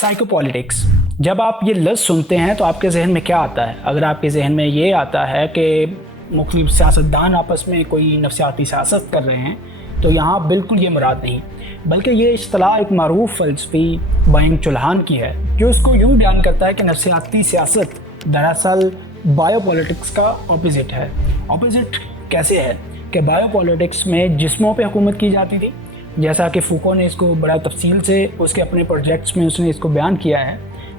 Psycho politics, جب آپ یہ لفظ سنتے ہیں تو آپ کے ذہن میں کیا آتا ہے؟ اگر آپ کے ذہن میں یہ آتا ہے کہ مختلف سیاستدان آپس میں کوئی نفسیاتی سیاست کر رہے ہیں تو یہاں بالکل یہ مراد نہیں، بلکہ یہ اصطلاح ایک معروف فلسفی بینگ چولہان کی ہے جو اس کو یوں بیان کرتا ہے کہ نفسیاتی سیاست دراصل بایو پالیٹکس کا اپوزٹ ہے۔ اپوزٹ کیسے ہے کہ بایو پالیٹکس میں جسموں پہ حکومت کی جاتی تھی، جیسا کہ فوکو نے اس کو بڑا تفصیل سے اس کے اپنے پروجیکٹس میں اس نے اس کو بیان کیا ہے،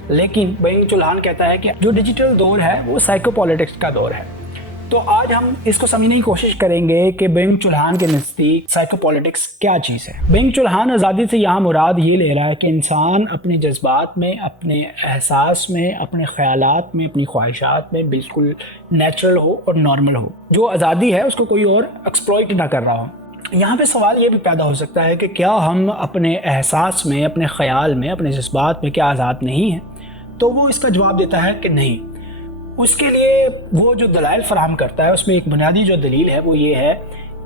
لیکن بینگ چولہان کہتا ہے کہ جو ڈیجیٹل دور ہے وہ سائیکو پالیٹکس کا دور ہے۔ تو آج ہم اس کو سمجھنے کی کوشش کریں گے کہ بینگ چولہان کے نزدیک سائیکو پالیٹکس کیا چیز ہے۔ بینگ چولہان آزادی سے یہاں مراد یہ لے رہا ہے کہ انسان اپنے جذبات میں، اپنے احساس میں، اپنے خیالات میں، اپنی خواہشات میں بالکل نیچرل ہو اور نارمل ہو۔ جو آزادی ہے اس کو کوئی اور ایکسپلوئٹ نہ کر رہا ہو۔ یہاں پہ سوال یہ بھی پیدا ہو سکتا ہے کہ کیا ہم اپنے احساس میں، اپنے خیال میں، اپنے جذبات میں کیا آزاد نہیں ہیں؟ تو وہ اس کا جواب دیتا ہے کہ نہیں۔ اس کے لیے وہ جو دلائل فراہم کرتا ہے اس میں ایک بنیادی جو دلیل ہے وہ یہ ہے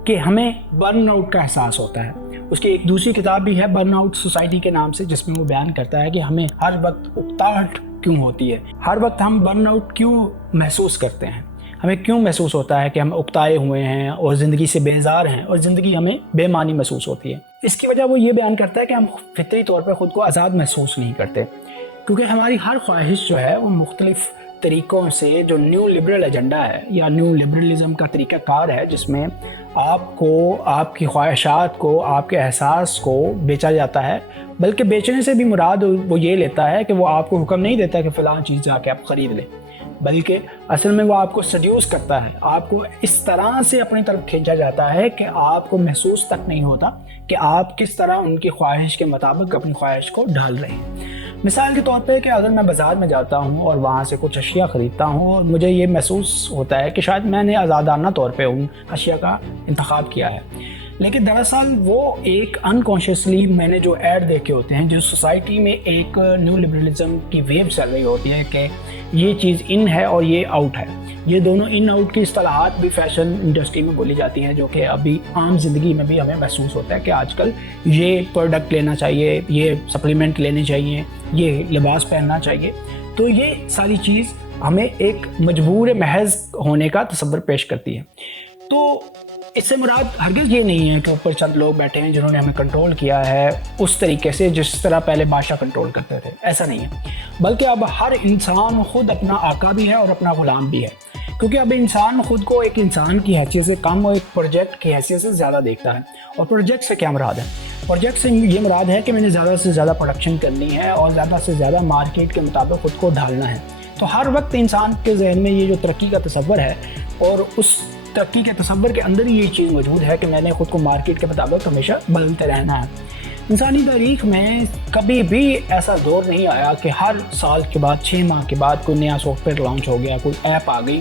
کہ ہمیں برن آؤٹ کا احساس ہوتا ہے۔ اس کی ایک دوسری کتاب بھی ہے برن آؤٹ سوسائٹی کے نام سے، جس میں وہ بیان کرتا ہے کہ ہمیں ہر وقت اکتاہٹ کیوں ہوتی ہے، ہر وقت ہم برن آؤٹ کیوں محسوس کرتے ہیں، ہمیں کیوں محسوس ہوتا ہے کہ ہم اکتائے ہوئے ہیں اور زندگی سے بیزار ہیں اور زندگی ہمیں بے معنی محسوس ہوتی ہے۔ اس کی وجہ وہ یہ بیان کرتا ہے کہ ہم فطری طور پر خود کو آزاد محسوس نہیں کرتے، کیونکہ ہماری ہر خواہش جو ہے وہ مختلف طریقوں سے جو نیو لبرل ایجنڈا ہے یا نیو لبرلزم کا طریقہ کار ہے، جس میں آپ کو، آپ کی خواہشات کو، آپ کے احساس کو بیچا جاتا ہے، بلکہ بیچنے سے بھی مراد وہ یہ لیتا ہے کہ وہ آپ کو حکم نہیں دیتا کہ فلاں چیز جا کے آپ خرید لیں، بلکہ اصل میں وہ آپ کو سیڈیوس کرتا ہے، آپ کو اس طرح سے اپنی طرف کھینچا جاتا ہے کہ آپ کو محسوس تک نہیں ہوتا کہ آپ کس طرح ان کی خواہش کے مطابق اپنی خواہش کو ڈھال رہے ہیں۔ مثال کے طور پہ کہ اگر میں بازار میں جاتا ہوں اور وہاں سے کچھ اشیاء خریدتا ہوں اور مجھے یہ محسوس ہوتا ہے کہ شاید میں نے آزادانہ طور پہ ان اشیاء کا انتخاب کیا ہے، لیکن دراصل وہ ایک انکانشیسلی میں نے جو ایڈ دیکھے ہوتے ہیں، جو سوسائٹی میں ایک نیو لبرلزم کی ویو چل رہی ہوتی ہے کہ یہ چیز ان ہے اور یہ آؤٹ ہے۔ یہ دونوں ان آؤٹ کی اصطلاحات بھی فیشن انڈسٹری میں بولی جاتی ہیں، جو کہ ابھی عام زندگی میں بھی ہمیں محسوس ہوتا ہے کہ آج کل یہ پروڈکٹ لینا چاہیے، یہ سپلیمنٹ لینے چاہیے، یہ لباس پہننا چاہیے۔ تو یہ ساری چیز ہمیں ایک مجبور محض ہونے کا تصور پیش کرتی ہے۔ تو اس سے مراد ہرگز یہ نہیں ہے کہ اوپر چند لوگ بیٹھے ہیں جنہوں نے ہمیں کنٹرول کیا ہے اس طریقے سے جس طرح پہلے بادشاہ کنٹرول کرتے تھے، ایسا نہیں ہے، بلکہ اب ہر انسان خود اپنا آقا بھی ہے اور اپنا غلام بھی ہے، کیونکہ اب انسان خود کو ایک انسان کی حیثیت سے کم اور ایک پروجیکٹ کی حیثیت سے زیادہ دیکھتا ہے۔ اور پروجیکٹ سے کیا مراد ہے؟ پروجیکٹ سے یہ مراد ہے کہ میں نے زیادہ سے زیادہ پروڈکشن کرنی ہے اور زیادہ سے زیادہ مارکیٹ کے مطابق خود کو ڈھالنا ہے۔ تو ہر وقت انسان کے ذہن میں یہ جو ترقی کا تصور ہے اور اس ترقی کے تصور کے اندر ہی یہ چیز موجود ہے کہ میں نے خود کو مارکیٹ کے مطابق ہمیشہ بدلتے رہنا ہے۔ انسانی تاریخ میں کبھی بھی ایسا دور نہیں آیا کہ ہر سال کے بعد، 6 ماہ کے بعد کوئی نیا سافٹ ویئر لانچ ہو گیا، کوئی ایپ آ گئی،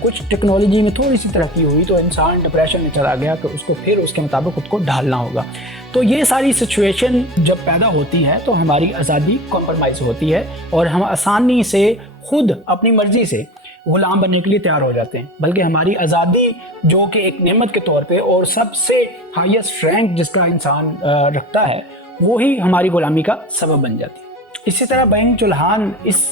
کچھ ٹیکنالوجی میں تھوڑی سی ترقی ہوئی تو انسان ڈپریشن میں چلا گیا کہ اس کو پھر اس کے مطابق خود کو ڈھالنا ہوگا۔ تو یہ ساری سچویشن جب پیدا ہوتی ہے تو ہماری آزادی کمپرمائز ہوتی ہے اور ہم آسانی سے خود اپنی مرضی سے غلام بننے کے لیے تیار ہو جاتے ہیں، بلکہ ہماری آزادی جو کہ ایک نعمت کے طور پہ اور سب سے ہائیسٹ رینک جس کا انسان رکھتا ہے، وہی ہماری غلامی کا سبب بن جاتی ہے۔ اسی طرح بینگ چولہان اس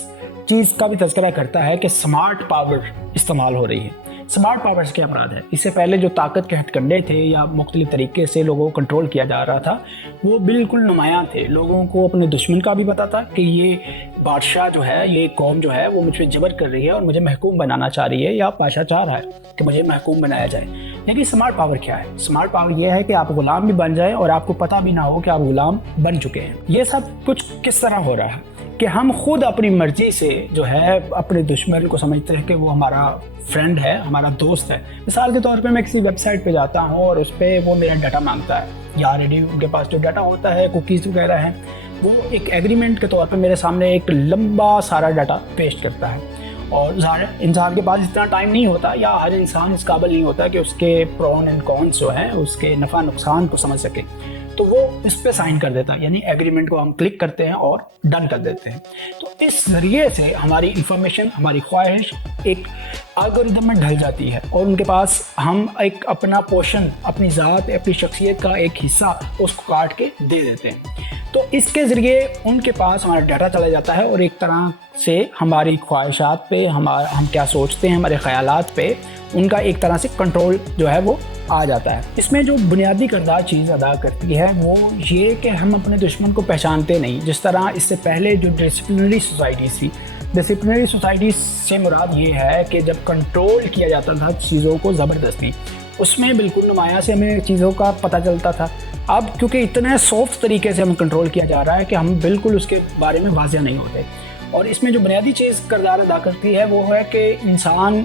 چیز کا بھی تذکرہ کرتا ہے کہ سمارٹ پاور استعمال ہو رہی ہے۔ سمارٹ پاور سے کیا مراد ہے؟ اس سے پہلے جو طاقت کے ہتھ کنڈے تھے یا مختلف طریقے سے لوگوں کو کنٹرول کیا جا رہا تھا، وہ بالکل نمایاں تھے۔ لوگوں کو اپنے دشمن کا بھی پتا تھا کہ یہ بادشاہ جو ہے، یہ قوم جو ہے وہ مجھ پہ جبر کر رہی ہے اور مجھے محکوم بنانا چاہ رہی ہے، یا بادشاہ چاہ رہا ہے کہ مجھے محکوم بنایا جائے۔ لیکن سمارٹ پاور کیا ہے؟ سمارٹ پاور یہ ہے کہ آپ غلام بھی بن جائیں اور آپ کو پتہ بھی نہ ہو کہ آپ غلام بن چکے ہیں۔ یہ سب کچھ کس طرح ہو رہا ہے کہ ہم خود اپنی مرضی سے جو ہے اپنے دشمن کو سمجھتے ہیں کہ وہ ہمارا فرینڈ ہے، ہمارا دوست ہے۔ مثال کے طور پہ میں کسی ویب سائٹ پہ جاتا ہوں اور اس پہ وہ میرا ڈاٹا مانگتا ہے، یا آلریڈی ان کے پاس جو ڈاٹا ہوتا ہے، کوکیز وغیرہ ہیں، وہ ایک ایگریمنٹ کے طور پہ میرے سامنے ایک لمبا سارا ڈاٹا پیش کرتا ہے۔ اور انسان کے پاس اتنا ٹائم نہیں ہوتا، یا ہر انسان اس قابل نہیں ہوتا کہ اس کے پرون اینڈ کونس جو ہیں، اس کے نفع نقصان کو سمجھ سکے، تو وہ اس پہ سائن کر دیتا ہے، یعنی ایگریمنٹ کو ہم کلک کرتے ہیں اور ڈن کر دیتے ہیں۔ تو اس ذریعے سے ہماری انفارمیشن، ہماری خواہش ایک الگوریدم میں ڈھل جاتی ہے اور ان کے پاس ہم ایک اپنا پورشن، اپنی ذات، اپنی شخصیت کا ایک حصہ اس کو کاٹ کے دے دیتے ہیں۔ تو اس کے ذریعے ان کے پاس ہمارا ڈیٹا چلا جاتا ہے اور ایک طرح سے ہماری خواہشات پہ ہم کیا سوچتے ہیں، ہمارے خیالات پہ ان کا ایک طرح سے کنٹرول جو ہے وہ آ جاتا ہے۔ اس میں جو بنیادی کردار چیز ادا کرتی ہے وہ یہ کہ ہم اپنے دشمن کو پہچانتے نہیں۔ جس طرح اس سے پہلے جو ڈسپلنری سوسائٹیز تھی، ڈسپلنری سوسائٹیز سے مراد یہ ہے کہ جب کنٹرول کیا جاتا تھا چیزوں کو زبردستی، اس میں بالکل نمایاں سے ہمیں چیزوں کا پتہ چلتا تھا۔ اب کیونکہ اتنے سافٹ طریقے سے ہمیں کنٹرول کیا جا رہا ہے کہ ہم بالکل اس کے بارے میں واضح نہیں ہوتے، اور اس میں جو بنیادی چیز کردار ادا کرتی ہے وہ ہے کہ انسان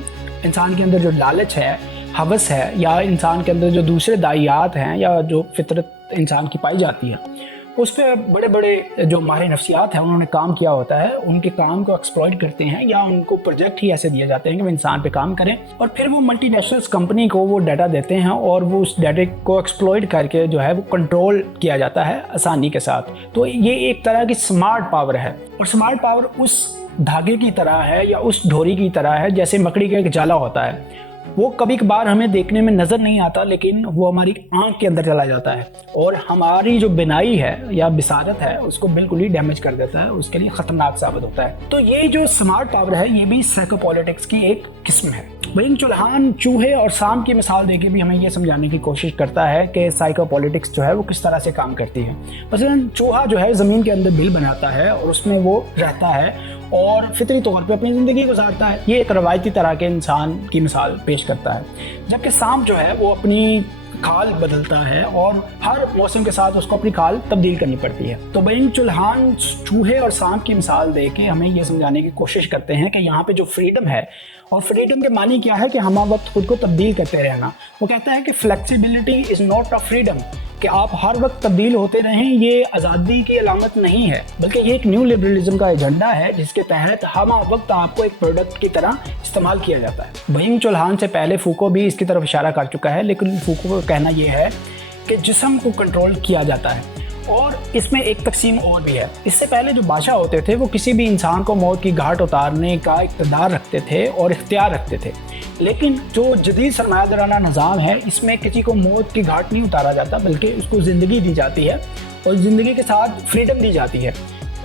کے اندر جو لالچ ہے، ہوس ہے، یا انسان کے اندر جو دوسرے دائیات ہیں یا جو فطرت انسان کی پائی جاتی ہے، اس پہ بڑے بڑے جو ماہر نفسیات ہیں انہوں نے کام کیا ہوتا ہے، ان کے کام کو ایکسپلوئٹ کرتے ہیں یا ان کو پروجیکٹ ہی ایسے دیے جاتے ہیں کہ وہ انسان پہ کام کریں، اور پھر وہ ملٹی نیشنلز کمپنی کو وہ ڈیٹا دیتے ہیں اور وہ اس ڈیٹا کو ایکسپلوئٹ کر کے جو ہے وہ کنٹرول کیا جاتا ہے آسانی کے ساتھ۔ تو یہ ایک طرح کی سمارٹ پاور ہے، اور سمارٹ پاور اس دھاگے کی طرح ہے یا اس ڈھوری کی طرح ہے جیسے مکڑی کا ایک جالا ہوتا ہے۔ وہ کبھی کبھار ہمیں دیکھنے میں نظر نہیں آتا، لیکن وہ ہماری آنکھ کے اندر چلا جاتا ہے اور ہماری جو بینائی ہے یا بصارت ہے اس کو بالکل ہی ڈیمیج کر دیتا ہے، اس کے لیے خطرناک ثابت ہوتا ہے۔ تو یہ جو سمارٹ پاور ہے یہ بھی سائیکو پولیٹکس کی ایک قسم ہے۔ بینگ چولہان چوہے اور سانپ کی مثال دے کے بھی ہمیں یہ سمجھانے کی کوشش کرتا ہے کہ سائیکو پولیٹکس جو ہے وہ کس طرح سے کام کرتی ہے۔ مثلاً چوہا جو ہے زمین کے اندر بل بناتا ہے اور اس میں وہ رہتا ہے اور فطری طور پہ اپنی زندگی گزارتا ہے، یہ ایک روایتی طرح کے انسان کی مثال پیش کرتا ہے۔ جبکہ سانپ جو ہے وہ اپنی کھال بدلتا ہے اور ہر موسم کے ساتھ اس کو اپنی کھال تبدیل کرنی پڑتی ہے۔ تو بینگ چولہان چوہے اور سانپ کی مثال دے کے ہمیں یہ سمجھانے کی کوشش کرتے ہیں کہ یہاں پہ جو فریڈم ہے، اور فریڈم کے معنی کیا ہے کہ ہمہ وقت خود کو تبدیل کرتے رہنا۔ وہ کہتا ہے کہ flexibility is not a freedom, کہ آپ ہر وقت تبدیل ہوتے رہیں یہ آزادی کی علامت نہیں ہے، بلکہ یہ ایک نیو لبرلزم کا ایجنڈا ہے جس کے تحت ہمہ وقت آپ کو ایک پروڈکٹ کی طرح استعمال کیا جاتا ہے۔ بینگ چولہان سے پہلے فوکو بھی اس کی طرف اشارہ کر چکا ہے، لیکن فوکو کا کہنا یہ ہے کہ جسم کو کنٹرول کیا جاتا ہے، اور اس میں ایک تقسیم اور بھی ہے۔ اس سے پہلے جو بادشاہ ہوتے تھے وہ کسی بھی انسان کو موت کی گھاٹ اتارنے کا اقتدار رکھتے تھے اور اختیار رکھتے تھے، لیکن جو جدید سرمایہ دارانہ نظام ہے اس میں کسی کو موت کی گھاٹ نہیں اتارا جاتا، بلکہ اس کو زندگی دی جاتی ہے اور زندگی کے ساتھ فریڈم دی جاتی ہے۔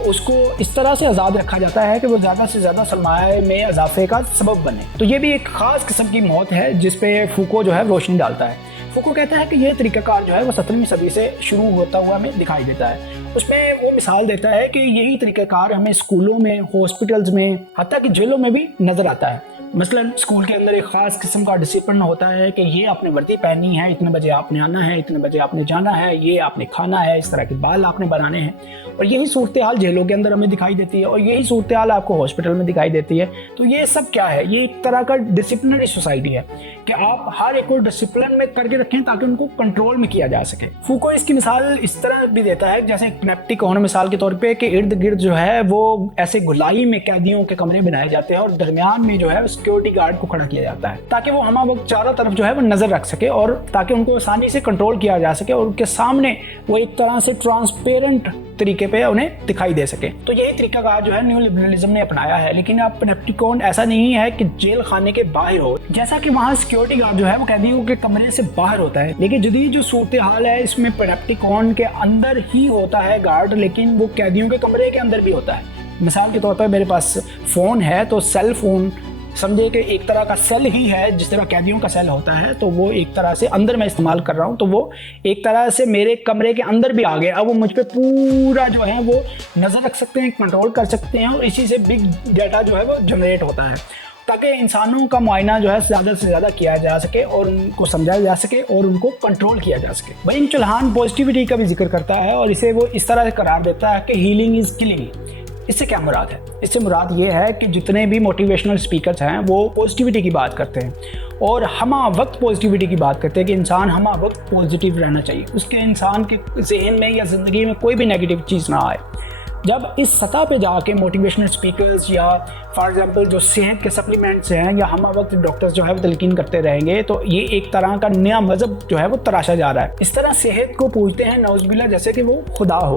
اس کو اس طرح سے آزاد رکھا جاتا ہے کہ وہ زیادہ سے زیادہ سرمایہ میں اضافے کا سبب بنے۔ تو یہ بھی ایک خاص قسم کی موت ہے جس پہ فوکو جو ہے روشنی ڈالتا ہے۔ فوکو کہتا ہے کہ یہ طریقہ کار جو ہے وہ 17ویں صدی سے شروع ہوتا ہوا ہمیں دکھائی دیتا ہے۔ اس میں وہ مثال دیتا ہے کہ یہی طریقہ کار ہمیں اسکولوں میں، ہاسپٹلز میں، حتیٰ کہ جیلوں میں بھی نظر آتا ہے۔ مثلاً اسکول کے اندر ایک خاص قسم کا ڈسپلن ہوتا ہے کہ یہ آپ نے وردی پہنی ہے، اتنے بجے آپ نے آنا ہے، اتنے بجے آپ نے جانا ہے، یہ آپ نے کھانا ہے، اس طرح کے بال آپ نے بنانے ہیں، اور یہی صورتحال جیلوں کے اندر ہمیں دکھائی دیتی ہے، اور یہی صورتحال آپ کو ہاسپٹل میں دکھائی دیتی ہے۔ تو یہ سب کیا ہے؟ یہ ایک طرح کا ڈسپلنری سوسائٹی ہے کہ آپ ہر ایک کو ڈسپلن میں کر کے رکھیں تاکہ ان کو کنٹرول میں کیا جا سکے۔ فوکو اس کی مثال اس طرح بھی دیتا ہے جیسے پینپٹیکون مثال کے طور پہ کہ ارد گرد جو ہے وہ ایسے گلائی میں قیدیوں کے کمرے بنائے جاتے ہیں اور درمیان میں جو ہے سیکورٹی گارڈ کو کھڑا کیا جاتا ہے تاکہ وہ ہمہ وقت چاروں طرف جو ہے وہ نظر رکھ سکے اور تاکہ ان کو آسانی سے کنٹرول کیا جا سکے اور ان کے سامنے وہ ایک طرح سے ٹرانسپیرنٹ طریقے پہ انہیں دکھائی دے سکے۔ تو یہی طریقہ کار جو ہے نیو لبرلزم نے اپنایا ہے، لیکن اب پینپٹیکون ایسا نہیں ہے کہ جیل خانے کے باہر ہو، جیسا کہ وہاں سیکورٹی گارڈ جو ہے وہ قیدیوں کے کمرے سے باہر ہوتا ہے، لیکن جدید جو صورتحال ہے اس میں پینپٹیکون کے اندر ہی ہوتا ہے گارڈ، لیکن وہ قیدیوں کے کمرے کے اندر بھی ہوتا ہے۔ مثال کے طور پر میرے پاس فون ہے تو سیل فون سمجھے کہ ایک طرح کا سیل ہی ہے، جس طرح قیدیوں کا سیل ہوتا ہے، تو وہ ایک طرح سے اندر میں استعمال کر رہا ہوں تو وہ ایک طرح سے میرے کمرے کے اندر بھی آ گیا۔ اب وہ مجھ پہ پورا جو ہے وہ نظر رکھ سکتے ہیں، کنٹرول کر سکتے ہیں، اور اسی سے بگ ڈیٹا جو ہے وہ جنریٹ ہوتا ہے تاکہ انسانوں کا معائنہ جو ہے زیادہ سے زیادہ کیا جا سکے اور ان کو سمجھا جا سکے اور ان کو کنٹرول کیا جا سکے۔ بینگ چولہان پازیٹیوٹی کا بھی ذکر کرتا ہے اور اسے وہ اس طرح سے قرار دیتا ہے کہ ہیلنگ از کلنگ۔ اس سے کیا مراد ہے؟ اس سے مراد یہ ہے کہ جتنے بھی موٹیویشنل اسپیکرز ہیں وہ پازیٹیوٹی کی بات کرتے ہیں اور ہمہ وقت پازیٹیوٹی کی بات کرتے ہیں کہ انسان ہمہ وقت پازیٹیو رہنا چاہیے، اس کے انسان کے ذہن میں یا زندگی میں کوئی بھی نیگیٹو چیز نہ آئے۔ جب اس سطح پہ جا کے موٹیویشنل اسپیکرز یا فار ایگزامپل جو صحت کے سپلیمنٹس ہیں یا ہمہ وقت ڈاکٹرز جو ہے وہ تلقین کرتے رہیں گے تو یہ ایک طرح کا نیا مذہب جو ہے وہ تراشا جا رہا ہے۔ اس طرح صحت کو پوچھتے ہیں نعوذ باللہ جیسے کہ وہ خدا ہو۔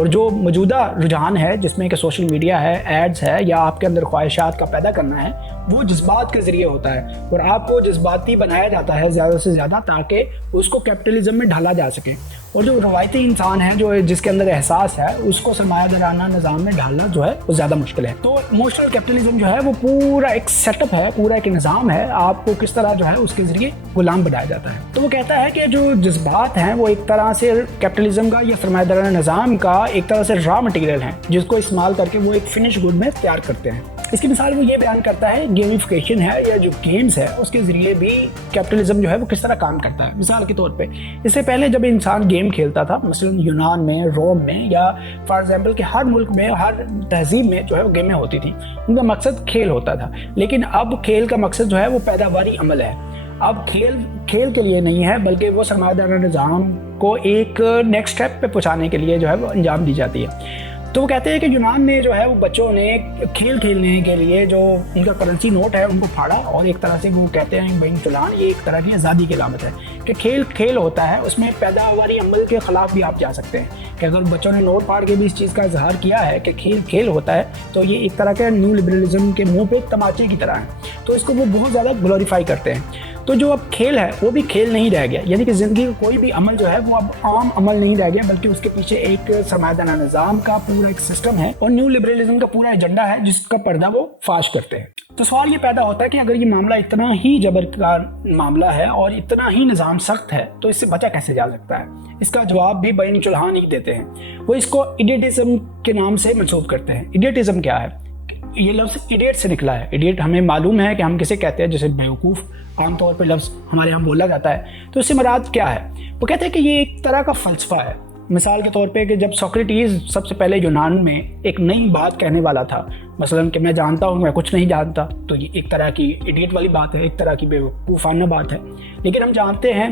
اور جو موجودہ رجحان ہے جس میں کہ سوشل میڈیا ہے، ایڈز ہے، یا آپ کے اندر خواہشات کا پیدا کرنا ہے، وہ جذبات کے ذریعے ہوتا ہے اور آپ کو جذباتی بنایا جاتا ہے زیادہ سے زیادہ تاکہ اس کو کیپٹلزم میں ڈھالا جا سکے. اور جو روایتی انسان ہے جو جس کے اندر احساس ہے اس کو سرمایہ دارانہ نظام میں ڈھالنا جو ہے وہ زیادہ مشکل ہے. تو ایموشنل کیپٹلزم جو ہے وہ پورا ایک سیٹ اپ ہے، پورا ایک نظام ہے، آپ کو کس طرح جو ہے اس کے ذریعے غلام بنایا جاتا ہے. تو وہ کہتا ہے کہ جو جذبات ہیں وہ ایک طرح سے کیپٹلزم کا یا سرمایہ دارانہ نظام کا ایک طرح سے را مٹیریل ہیں جس کو استعمال کر کے وہ ایک فنش گڈ میں تیار کرتے ہیں. اس کی مثال وہ یہ بیان کرتا ہے گیمیفیکیشن ہے یا جو گیمز ہے اس کے ذریعے بھی کیپٹلزم جو ہے وہ کس طرح کام کرتا ہے. مثال کے طور پہ اس سے پہلے جب انسان گیم کھیلتا تھا، مثلا یونان میں، روم میں، یا فار ایگزامپل کہ ہر ملک میں، ہر تہذیب میں جو ہے وہ گیمیں ہوتی تھیں، ان کا مقصد کھیل ہوتا تھا. لیکن اب کھیل کا مقصد جو ہے وہ پیداواری عمل ہے. اب کھیل کے لیے نہیں ہے بلکہ وہ سرمایہ دارانہ نظام کو ایک نیکسٹ اسٹیپ پہ پہنچانے کے لیے جو ہے وہ انجام دی جاتی ہے. تو وہ کہتے ہیں کہ یونان میں جو ہے وہ بچوں نے کھیل کھیلنے کے لیے جو ان کا کرنسی نوٹ ہے ان کو پھاڑا، اور ایک طرح سے وہ کہتے ہیں بین چلان، یہ ایک طرح کی آزادی کی علامت ہے کہ کھیل ہوتا ہے، اس میں پیداواری عمل کے خلاف بھی آپ جا سکتے ہیں کہ اگر بچوں نے نوٹ پھاڑ کے بھی اس چیز کا اظہار کیا ہے کہ کھیل ہوتا ہے تو یہ ایک طرح کے نیو لبرلزم کے منہ پہ تماچے کی طرح ہے. تو اس کو وہ بہت زیادہ گلوریفائی کرتے ہیں. تو جو اب کھیل ہے وہ بھی کھیل نہیں رہ گیا، یعنی کہ زندگی کا کوئی بھی عمل جو ہے وہ اب عام عمل نہیں رہ گیا بلکہ اس کے پیچھے ایک سرمایہ دارانہ نظام کا پورا ایک سسٹم ہے اور نیو لبرلزم کا پورا ایجنڈا ہے جس کا پردہ وہ فاش کرتے ہیں. تو سوال یہ پیدا ہوتا ہے کہ اگر یہ معاملہ اتنا ہی جبر کا معاملہ ہے اور اتنا ہی نظام سخت ہے تو اس سے بچا کیسے جا سکتا ہے؟ اس کا جواب بھی بین چلہان ہی دیتے ہیں. وہ اس کو ایڈیٹزم کے نام سے منسوب کرتے ہیں. ایڈیٹزم کیا ہے؟ یہ لفظ ایڈیٹ سے نکلا ہے. ایڈیٹ ہمیں معلوم ہے کہ ہم کسے کہتے ہیں، جیسے بیوقوف عام طور پہ لفظ ہمارے یہاں بولا جاتا ہے. تو اس سے مراد کیا ہے؟ وہ کہتے ہیں کہ یہ ایک طرح کا فلسفہ ہے. مثال کے طور پہ کہ جب سوکریٹیز سب سے پہلے یونان میں ایک نئی بات کہنے والا تھا، مثلا کہ میں جانتا ہوں میں کچھ نہیں جانتا، تو یہ ایک طرح کی ایڈیٹ والی بات ہے، ایک طرح کی بیوقوفانہ بات ہے. لیکن ہم جانتے ہیں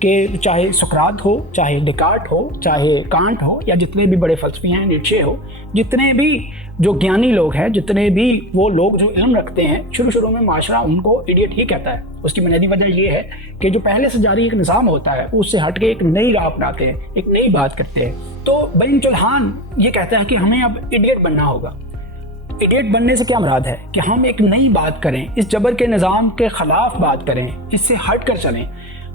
کہ چاہے سقراط ہو، چاہے ڈیکارٹ ہو، چاہے کانٹ ہو، یا جتنے بھی بڑے فلسفی ہیں، نیچے ہو، جتنے بھی جو گیانی لوگ ہیں، جتنے بھی وہ لوگ جو علم رکھتے ہیں، شروع میں معاشرہ ان کو ایڈیٹ ہی کہتا ہے. اس کی بنیادی وجہ یہ ہے کہ جو پہلے سے جاری ایک نظام ہوتا ہے اس سے ہٹ کے ایک نئی راہ اپناتے ہیں، ایک نئی بات کرتے ہیں. تو بین چلہان یہ کہتا ہے کہ ہمیں اب ایڈیٹ بننا ہوگا. ایڈیٹ بننے سے کیا مراد ہے کہ ہم ایک نئی بات کریں، اس جبر کے نظام کے خلاف بات کریں، اس سے ہٹ کر چلیں.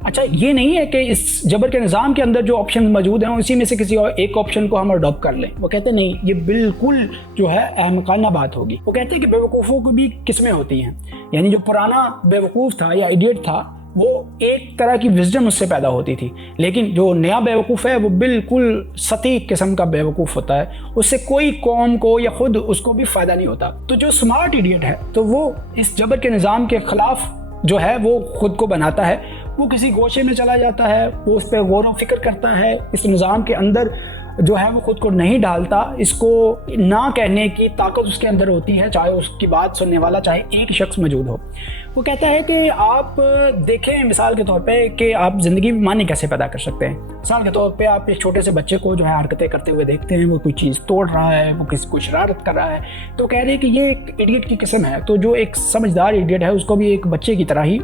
اچھا یہ نہیں ہے کہ اس جبر کے نظام کے اندر جو آپشن موجود ہیں اسی میں سے کسی اور ایک آپشن کو ہم اڈاپٹ کر لیں. وہ کہتے ہیں نہیں، یہ بالکل جو ہے احمقانہ بات ہوگی. وہ کہتے ہیں کہ بیوقوفوں کو بھی قسمیں ہوتی ہیں، یعنی جو پرانا بیوقوف تھا یا ایڈیٹ تھا وہ ایک طرح کی وزڈم اس سے پیدا ہوتی تھی، لیکن جو نیا بیوقوف ہے وہ بالکل سطحی قسم کا بیوقوف ہوتا ہے، اس سے کوئی قوم کو یا خود اس کو بھی فائدہ نہیں ہوتا. تو جو سمارٹ ایڈیٹ ہے تو وہ اس جبر کے نظام کے خلاف جو ہے وہ خود کو بناتا ہے. وہ کسی گوشے میں چلا جاتا ہے، وہ اس پہ غور و فکر کرتا ہے، اس نظام کے اندر جو ہے وہ خود کو نہیں ڈالتا. اس کو نہ کہنے کی طاقت اس کے اندر ہوتی ہے، چاہے اس کی بات سننے والا چاہے ایک شخص موجود ہو. وہ کہتا ہے کہ آپ دیکھیں مثال کے طور پہ کہ آپ زندگی میں معنی کیسے پیدا کر سکتے ہیں. مثال کے طور پہ آپ ایک چھوٹے سے بچے کو جو ہے حرکتیں کرتے ہوئے دیکھتے ہیں، وہ کوئی چیز توڑ رہا ہے، وہ کسی کو شرارت کر رہا ہے، تو کہہ رہے ہیں کہ یہ ایک ایڈیٹ کی قسم ہے. تو جو ایک سمجھدار ایڈیٹ ہے اس کو بھی ایک بچے کی طرح ہی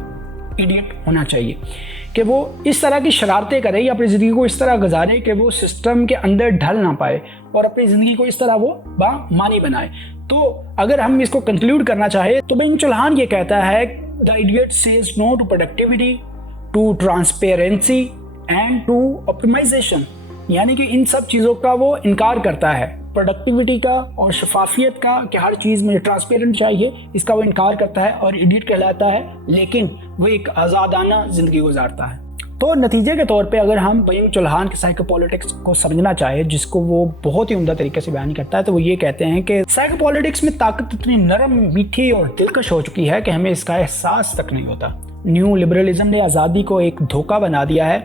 ایڈیٹ ہونا چاہیے کہ وہ اس طرح کی شرارتیں کرے یا اپنی زندگی کو اس طرح گزارے کہ وہ سسٹم کے اندر ڈھل نہ پائے اور اپنی زندگی کو اس طرح وہ معنی بنائے. تو اگر ہم اس کو کنکلوڈ کرنا چاہے تو بین چلہان یہ کہتا ہے the idiot says no to productivity, to transparency and to optimization. یعنی کہ ان سب چیزوں کا وہ انکار کرتا ہے، پروڈکٹیوٹی کا اور شفافیت کا کہ ہر چیز میں ٹرانسپیرنٹ چاہیے، اس کا وہ انکار کرتا ہے اور ایڈیٹ کہلاتا ہے، لیکن وہ ایک آزادانہ زندگی گزارتا ہے. تو نتیجے کے طور پہ اگر ہم بین چلہان کے سائیکو پولیٹکس کو سمجھنا چاہے جس کو وہ بہت ہی عمدہ طریقے سے بیان کرتا ہے تو وہ یہ کہتے ہیں کہ سائیکو پولیٹکس میں طاقت اتنی نرم، میٹھی اور دلکش ہو چکی ہے کہ ہمیں اس کا احساس تک نہیں ہوتا. نیو لبرلزم نے آزادی کو ایک دھوکہ بنا دیا ہے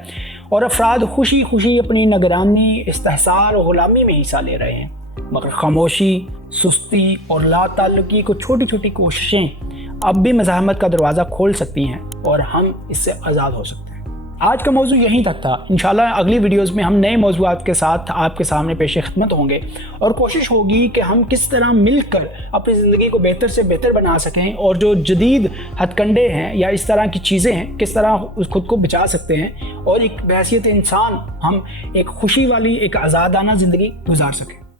اور افراد خوشی خوشی اپنی نگرانی، استحصال اور غلامی میں حصہ لے رہے ہیں، مگر خاموشی، سستی اور لا تعلقی کو چھوٹی چھوٹی کوششیں اب بھی مزاحمت کا دروازہ کھول سکتی ہیں اور ہم اس سے آزاد ہو سکتے ہیں. آج کا موضوع یہیں تک تھا. انشاءاللہ اگلی ویڈیوز میں ہم نئے موضوعات کے ساتھ آپ کے سامنے پیش خدمت ہوں گے اور کوشش ہوگی کہ ہم کس طرح مل کر اپنی زندگی کو بہتر سے بہتر بنا سکیں اور جو جدید ہتھ کنڈے ہیں یا اس طرح کی چیزیں ہیں کس طرح خود کو بچا سکتے ہیں اور ایک بحیثیت انسان ہم ایک خوشی والی ایک آزادانہ زندگی گزار سکیں.